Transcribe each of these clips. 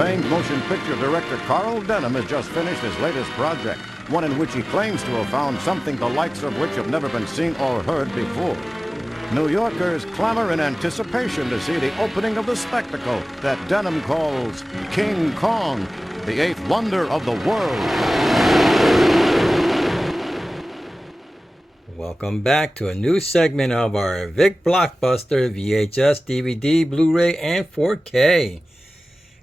Famed motion picture director Carl Denham has just finished his latest project, one in which he claims to have found something the likes of which have never been seen or heard before. New Yorkers clamor in anticipation to see the opening of the spectacle that Denham calls King Kong, the eighth wonder of the world. Welcome back to a new segment of our Vic Blockbuster VHS, DVD, Blu-ray, and 4K.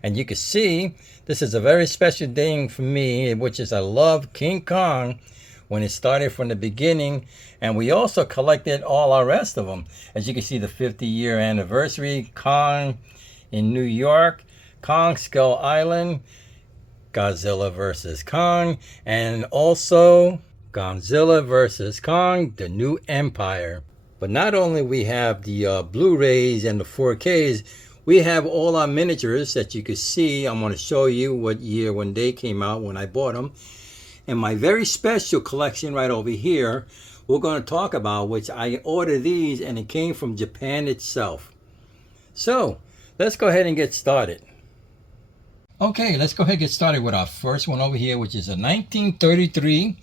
And you can see this is a very special thing for me, which is I love King Kong when it started from the beginning. And we also collected all our rest of them. As you can see, the 50-year anniversary, Kong in New York, Kong Skull Island, Godzilla vs. Kong, and also Godzilla vs. Kong, The New Empire. But not only we have the Blu-rays and the 4Ks, we have all our miniatures that you can see. I'm going to show you what year when they came out, when I bought them. And my very special collection right over here, we're going to talk about, which I ordered these and it came from Japan itself. So, let's go ahead and get started. Okay, let's go ahead and get started with our first one over here, which is a 1933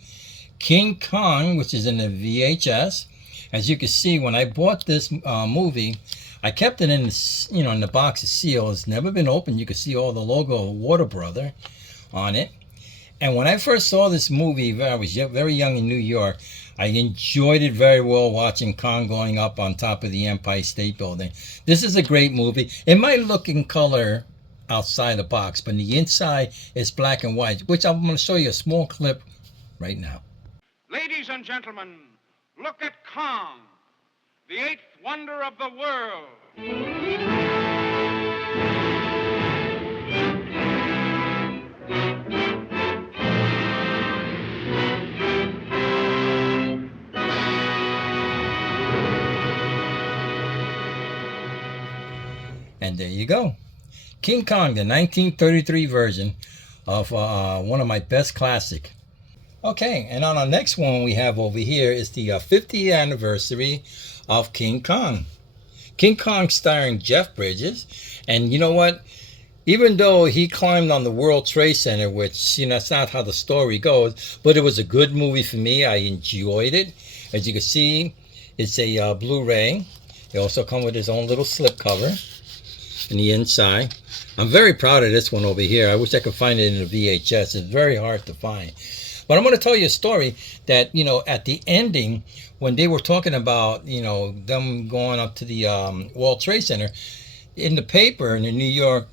King Kong, which is in the VHS. As you can see, when I bought this movie, I kept it in the, in the box of seal. It's never been opened. You can see all the logo of Warner Brother on it. And when I first saw this movie, I was very young in New York. I enjoyed it very well watching Kong going up on top of the Empire State Building. This is a great movie. It might look in color outside the box, but the inside is black and white, which I'm going to show you a small clip right now. Ladies and gentlemen, look at Kong, the eighth wonder of the world. And there you go. King Kong, the 1933 version of one of my best classic. Okay, and on our next one we have over here is the 50th anniversary of King Kong. King Kong starring Jeff Bridges. And you know what? Even though he climbed on the World Trade Center, which, that's not how the story goes, but it was a good movie for me. I enjoyed it. As you can see, it's a Blu-ray. It also comes with his own little slip cover in the inside. I'm very proud of this one over here. I wish I could find it in the VHS. It's very hard to find. But I'm going to tell you a story that, at the ending, when they were talking about, them going up to the World Trade Center, in the paper, in the New York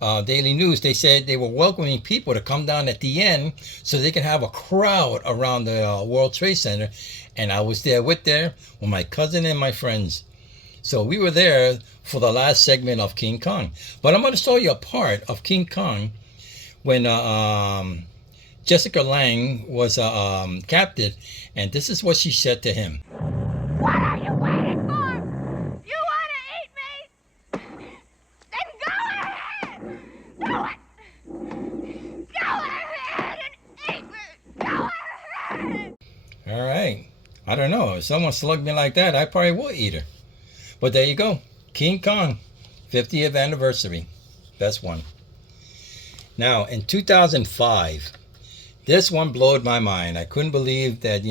Daily News, they said they were welcoming people to come down at the end so they can have a crowd around the World Trade Center. And I was there with my cousin and my friends. So we were there for the last segment of King Kong. But I'm going to show you a part of King Kong when Jessica Lange was captive, and this is what she said to him. What are you waiting for? You want to eat me? Then go ahead! Do it! Go ahead and eat me! Go ahead! All right. I don't know. If someone slugged me like that, I probably would eat her. But there you go. King Kong, 50th anniversary. Best one. Now, in 2005, this one blowed my mind. I couldn't believe that,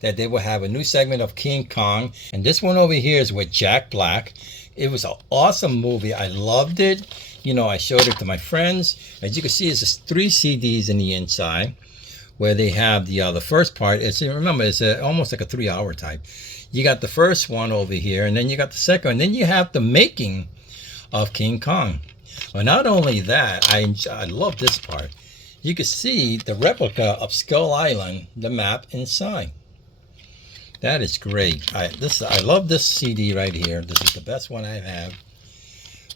that they would have a new segment of King Kong. And this one over here is with Jack Black. It was an awesome movie. I loved it. I showed it to my friends. As you can see, it's 3 CDs in the inside where they have the first part. Remember, it's almost like a 3-hour type. You got the first one over here, and then you got the second, and then you have the making of King Kong. Well, not only that, I love this part. You can see the replica of Skull Island, the map inside. That is great. I love this CD right here. This is the best one I have.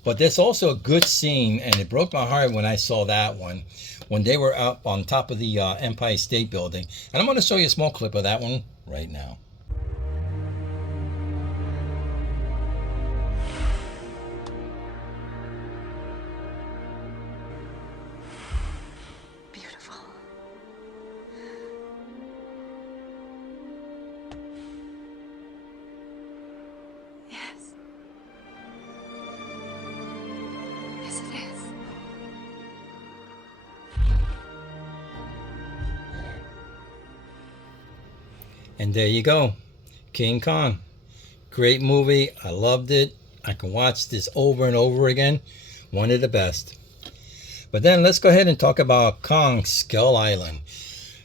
But there's also a good scene, and it broke my heart when I saw that one, when they were up on top of the Empire State Building. And I'm going to show you a small clip of that one right now. And there you go, King Kong. Great movie. I loved it. I can watch this over and over again. One of the best. But then let's go ahead and talk about Kong Skull Island.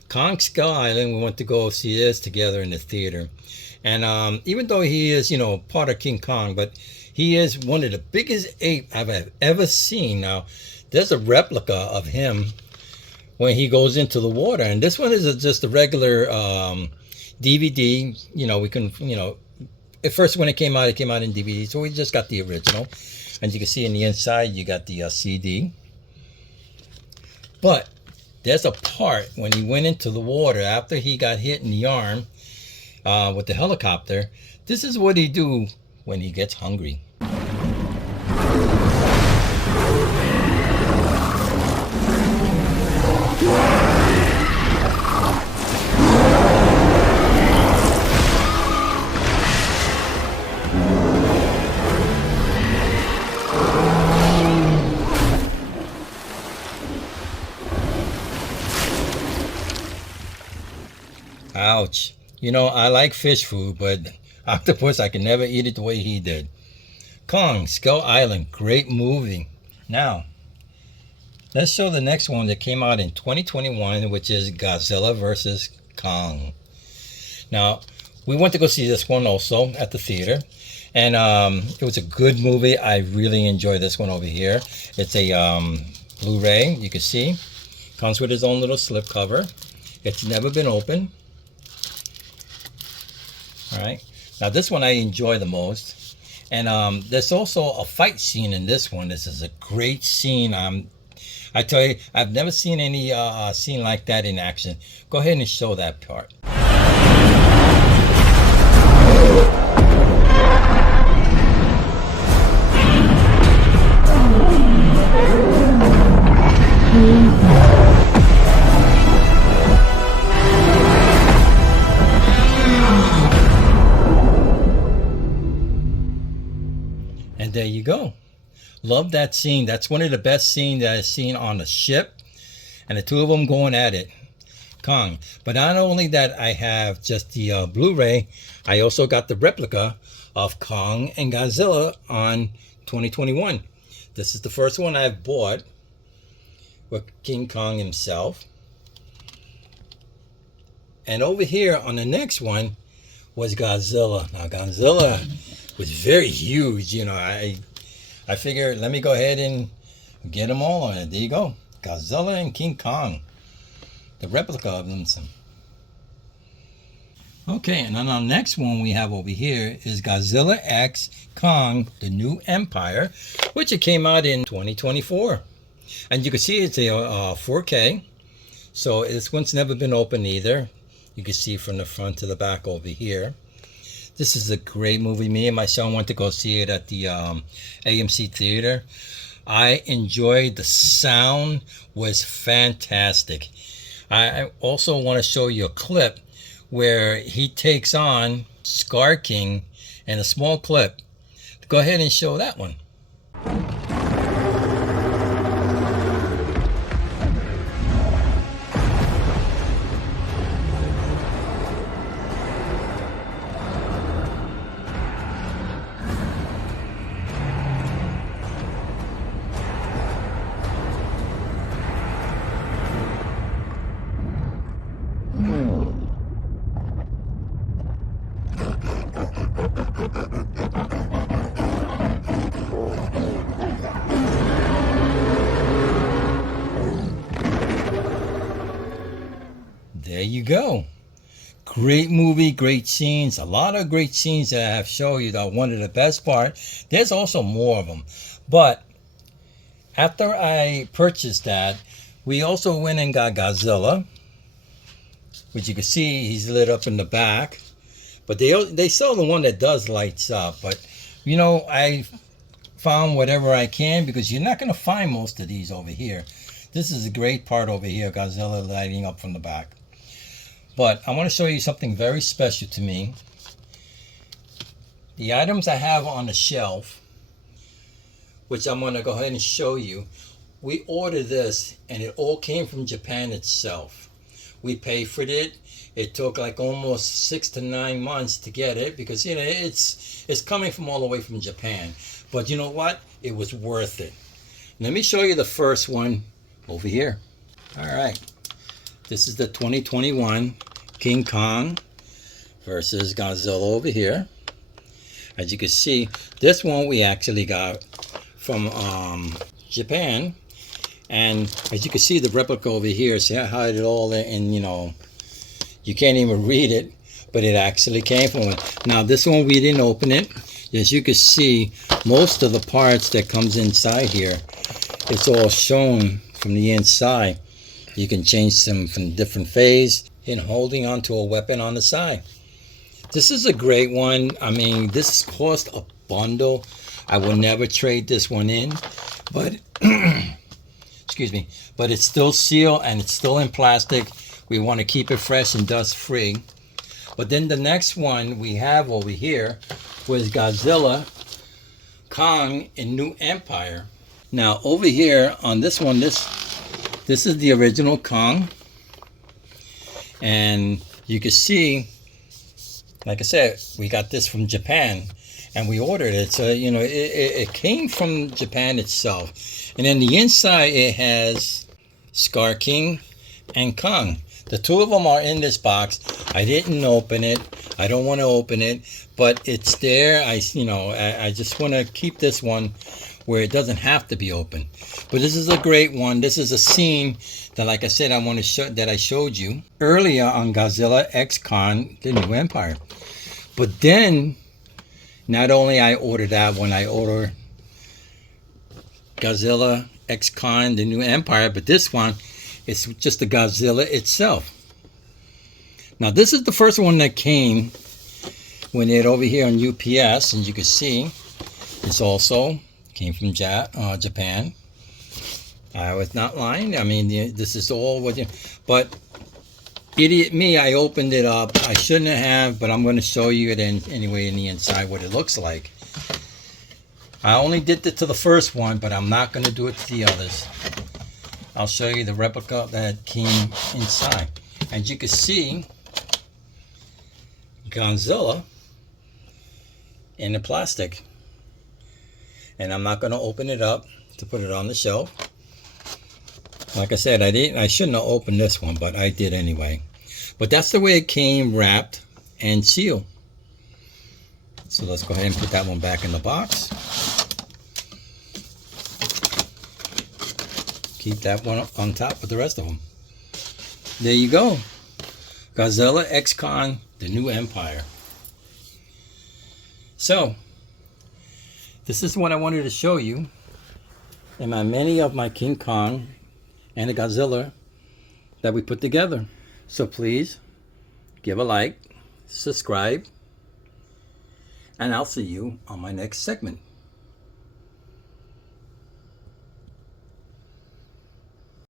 Kong Skull Island, we went to go see this together in the theater. And even though he is, part of King Kong, but he is one of the biggest ape I've ever seen. Now, there's a replica of him when he goes into the water. And this one is just a regular DVD. We can, at first when it came out in DVD. So we just got the original. And you can see in the inside, you got the CD. But there's a part when he went into the water after he got hit in the arm with the helicopter. This is what he do when he gets hungry. Ouch. I like fish food, but octopus, I can never eat it the way he did. Kong Skull Island, great movie. Now, let's show the next one that came out in 2021, which is Godzilla versus Kong. Now, we went to go see this one also at the theater, and it was a good movie. I really enjoyed this one over here. It's a Blu-ray, you can see. Comes with its own little slip cover. It's never been opened. All right. Now this one I enjoy the most, and there's also a fight scene in this one. This is a great scene. I tell you, I've never seen any scene like that in action. Go ahead and show that part. And there you go. Love that scene. That's one of the best scenes that I've seen on a ship. And the two of them going at it. Kong. But not only that I have just the Blu-ray, I also got the replica of Kong and Godzilla on 2021. This is the first one I've bought with King Kong himself. And over here on the next one was Godzilla. Now Godzilla was very huge. I figured, let me go ahead and get them all on it. There you go. Godzilla and King Kong. The replica of them. Okay, and then our next one we have over here is Godzilla X Kong, The New Empire, which it came out in 2024. And you can see it's a 4K. So this one's never been opened either. You can see from the front to the back over here. This is a great movie. Me and my son went to go see it at the AMC theater. I enjoyed the sound, was fantastic. I also want to show you a clip where he takes on Scar King in a small clip. Go ahead and show that one. There you go. Great movie, great scenes. A lot of great scenes that I have shown you that one of the best parts. There's also more of them. But after I purchased that, we also went and got Godzilla, which you can see he's lit up in the back. But they sell the one that does lights up. But, I found whatever I can because you're not going to find most of these over here. This is a great part over here, Godzilla lighting up from the back. But I want to show you something very special to me. The items I have on the shelf, which I'm going to go ahead and show you. We ordered this and it all came from Japan itself. We paid for it. It took like almost 6 to 9 months to get it because you know it's coming from all the way from Japan. But you know what? It was worth it. Let me show you the first one over here. All right. This is the 2021 King Kong versus Godzilla over here. As you can see, this one we actually got from Japan. And as you can see, the replica over here, see how it all in, you know, you can't even read it, but it actually came from it. Now this one we didn't open it. As you can see, most of the parts that comes inside here, it's all shown from the inside. You can change them from different phase in holding onto a weapon on the side. This is a great one. I mean, this cost a bundle. I will never trade this one in, but excuse me, but it's still sealed and it's still in plastic. We want to keep it fresh and dust free. But then the next one we have over here was Godzilla Kong in New Empire. Now over here on this one, this is the original Kong, and you can see, like I said, we got this from Japan and we ordered it. So you know it came from Japan itself, and then the inside it has Scar King and Kong. The two of them are in this box. I didn't open it. I don't want to open it, but it's there. I just want to keep this one where it doesn't have to be open. But this is a great one. This is a scene that, like I said, I want to show, that I showed you earlier on Godzilla X Kong, the New Empire. But then, not only I ordered that one, I ordered Godzilla X Kong, the New Empire, but this one, it's just the Godzilla itself. Now this is the first one that came when it over here on UPS, and you can see it's also came from Japan. I was not lying. I mean, this is all what you, but idiot me, I opened it up. I shouldn't have, but I'm going to show you it anyway in the inside what it looks like. I only did it to the first one, but I'm not going to do it to the others. I'll show you the replica that came inside. As you can see, Godzilla in the plastic. And I'm not going to open it up to put it on the shelf. Like I said, I shouldn't have opened this one, but I did anyway. But that's the way it came, wrapped and sealed. So let's go ahead and put that one back in the box. Keep that one on top with the rest of them. There you go. Godzilla X Kong, the New Empire. So, this is what I wanted to show you in many of my King Kong and the Godzilla that we put together. So please give a like, subscribe, and I'll see you on my next segment.